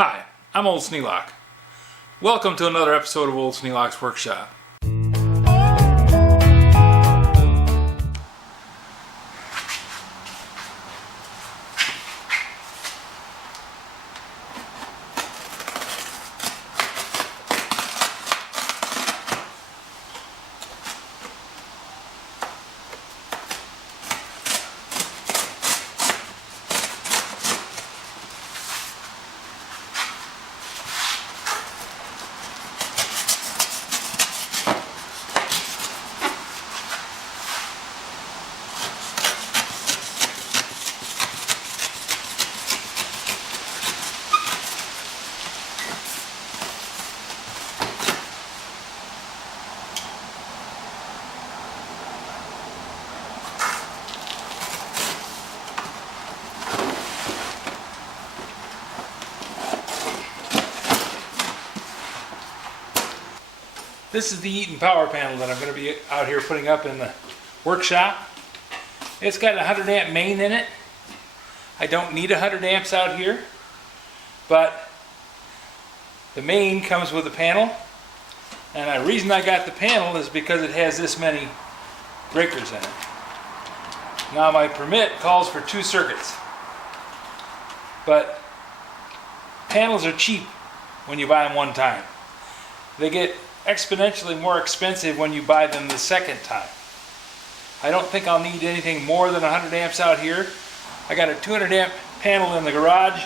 Hi, I'm Old Sneelock. Welcome to another episode of Old Sneelock's Workshop. This is the Eaton power panel that I'm going to be out here putting up in the workshop. It's got a 100 amp main in it. I don't need 100 amps out here, but the main comes with a panel, and the reason I got the panel is because it has this many breakers in it. Now my permit calls for 2 circuits, but panels are cheap when you buy them one time. They get exponentially more expensive when you buy them the second time. I don't think I'll need anything more than 100 amps out here. I got a 200 amp panel in the garage.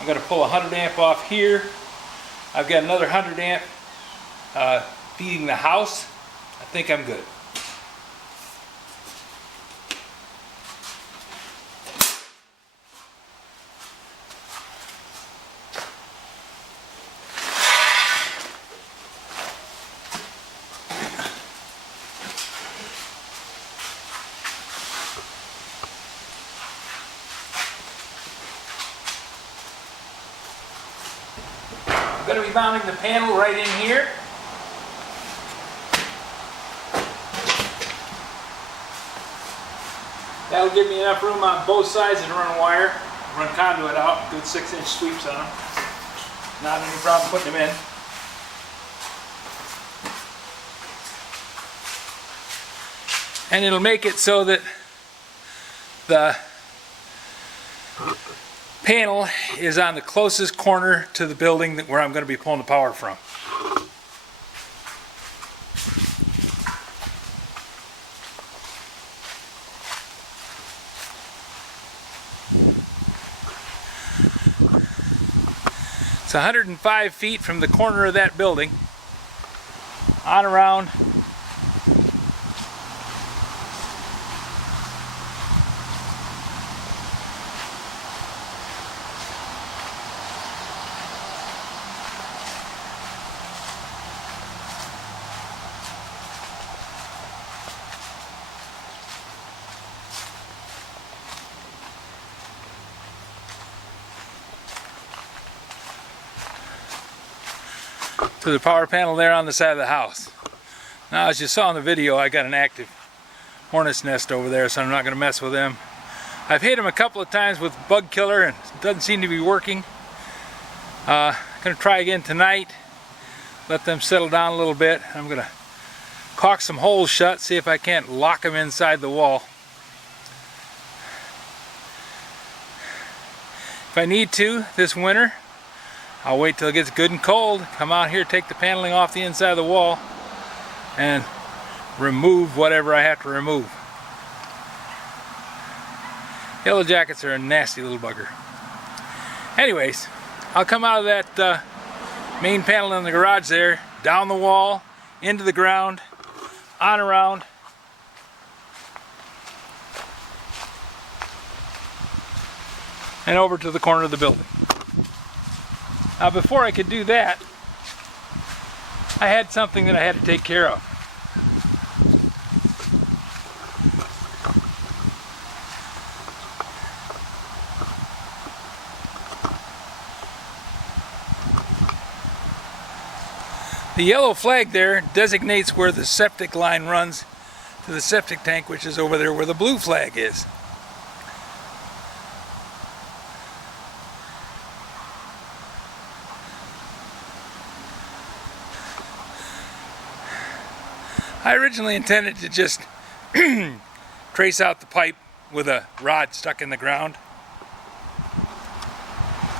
I'm going to pull 100 amp off here. I've got another 100 amp feeding the house. I think I'm good. I'm going to be mounting the panel right in here. That'll give me enough room on both sides to run wire, run conduit out, good 6-inch sweeps on them. Not any problem putting them in. And it'll make it so that the panel is on the closest corner to the building where I'm going to be pulling the power from. It's 105 feet from the corner of that building on around to the power panel there on the side of the house. Now, as you saw in the video, I got an active hornet's nest over there, so I'm not going to mess with them. I've hit them a couple of times with bug killer and it doesn't seem to be working. I'm going to try again tonight, let them settle down a little bit. I'm going to caulk some holes shut, see if I can't lock them inside the wall. If I need to this winter, I'll wait till it gets good and cold, come out here, take the paneling off the inside of the wall, and remove whatever I have to remove. Yellow jackets are a nasty little bugger. Anyways, I'll come out of that main panel in the garage there, down the wall, into the ground, on around. And over to the corner of the building. Now, before I could do that, I had something that I had to take care of. The yellow flag there designates where the septic line runs to the septic tank, which is over there where the blue flag is. I originally intended to just trace out the pipe with a rod stuck in the ground.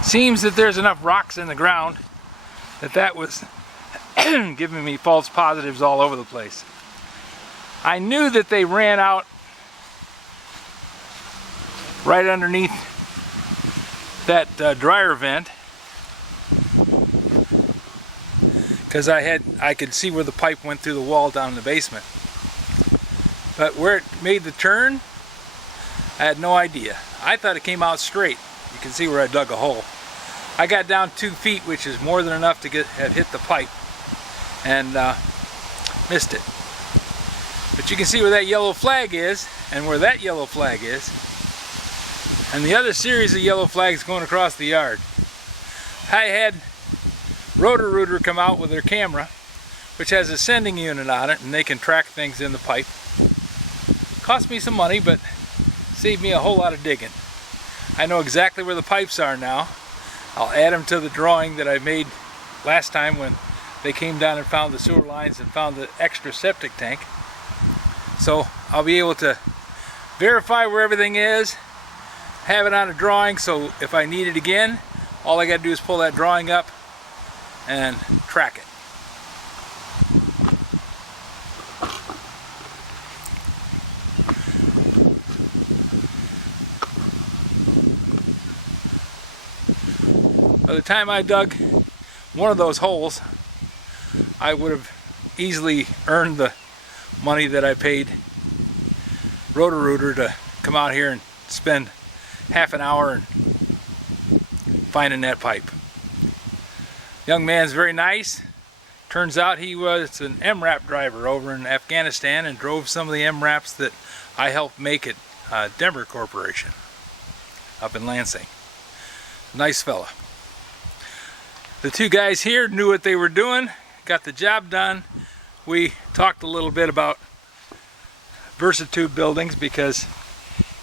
Seems that there's enough rocks in the ground that was giving me false positives all over the place. I knew that they ran out right underneath that dryer vent, because I could see where the pipe went through the wall down in the basement. But where it made the turn, I had no idea. I thought it came out straight. You can see where I dug a hole. I got down 2 feet, which is more than enough to have hit the pipe, and missed it. But you can see where that yellow flag is, and where that yellow flag is, and the other series of yellow flags going across the yard. I had Roto-Rooter come out with their camera, which has a sending unit on it, and they can track things in the pipe. Cost me some money, but saved me a whole lot of digging. I know exactly where the pipes are now. I'll add them to the drawing that I made last time when they came down and found the sewer lines and found the extra septic tank. So I'll be able to verify where everything is, have it on a drawing, so if I need it again, all I got to do is pull that drawing up and track it. By the time I dug one of those holes, I would have easily earned the money that I paid Roto-Rooter to come out here and spend half an hour finding that pipe. Young man's very nice. Turns out he was an MRAP driver over in Afghanistan and drove some of the MRAPs that I helped make at Denver Corporation up in Lansing. Nice fella. The 2 guys here knew what they were doing, got the job done. We talked a little bit about Versatube buildings because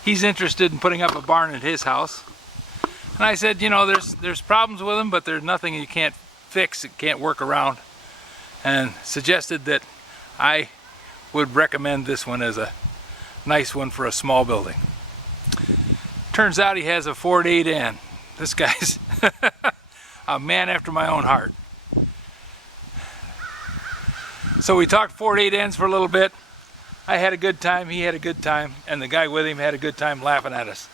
he's interested in putting up a barn at his house. And I said, you know, there's problems with them, but there's nothing you can't fix, it can't work around. And suggested that I would recommend this one as a nice one for a small building. Turns out he has a 4.8N. This guy's a man after my own heart. So we talked 4.8Ns for a little bit. I had a good time, he had a good time, and the guy with him had a good time laughing at us.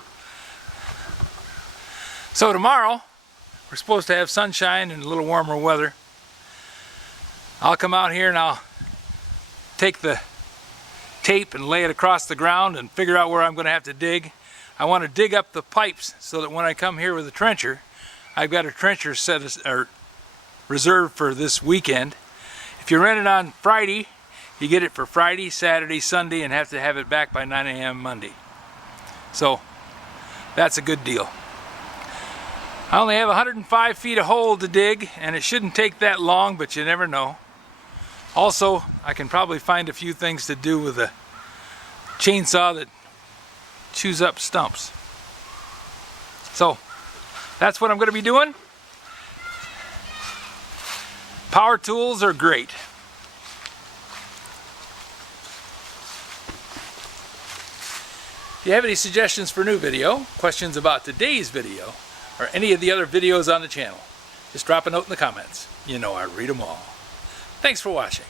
So tomorrow, we're supposed to have sunshine and a little warmer weather. I'll come out here and I'll take the tape and lay it across the ground and figure out where I'm going to have to dig. I want to dig up the pipes so that when I come here with a trencher, I've got a trencher reserved for this weekend. If you rent it on Friday, you get it for Friday, Saturday, Sunday, and have to have it back by 9 a.m. Monday. So that's a good deal. I only have 105 feet of hole to dig, and it shouldn't take that long, but you never know. Also, I can probably find a few things to do with a chainsaw that chews up stumps. So that's what I'm going to be doing. Power tools are great. If you have any suggestions for a new video, questions about today's video, or any of the other videos on the channel, just drop a note in the comments. You know I read them all. Thanks for watching.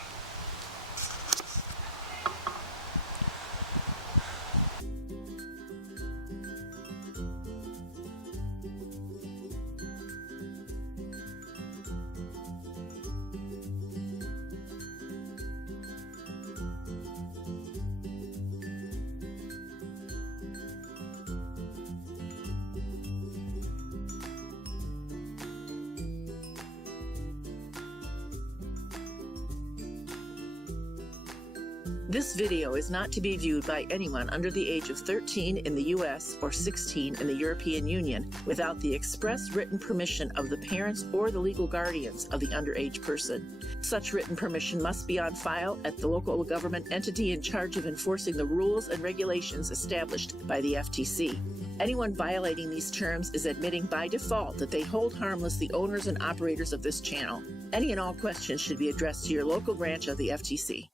This video is not to be viewed by anyone under the age of 13 in the U.S. or 16 in the European Union without the express written permission of the parents or the legal guardians of the underage person. Such written permission must be on file at the local government entity in charge of enforcing the rules and regulations established by the FTC. Anyone violating these terms is admitting by default that they hold harmless the owners and operators of this channel. Any and all questions should be addressed to your local branch of the FTC.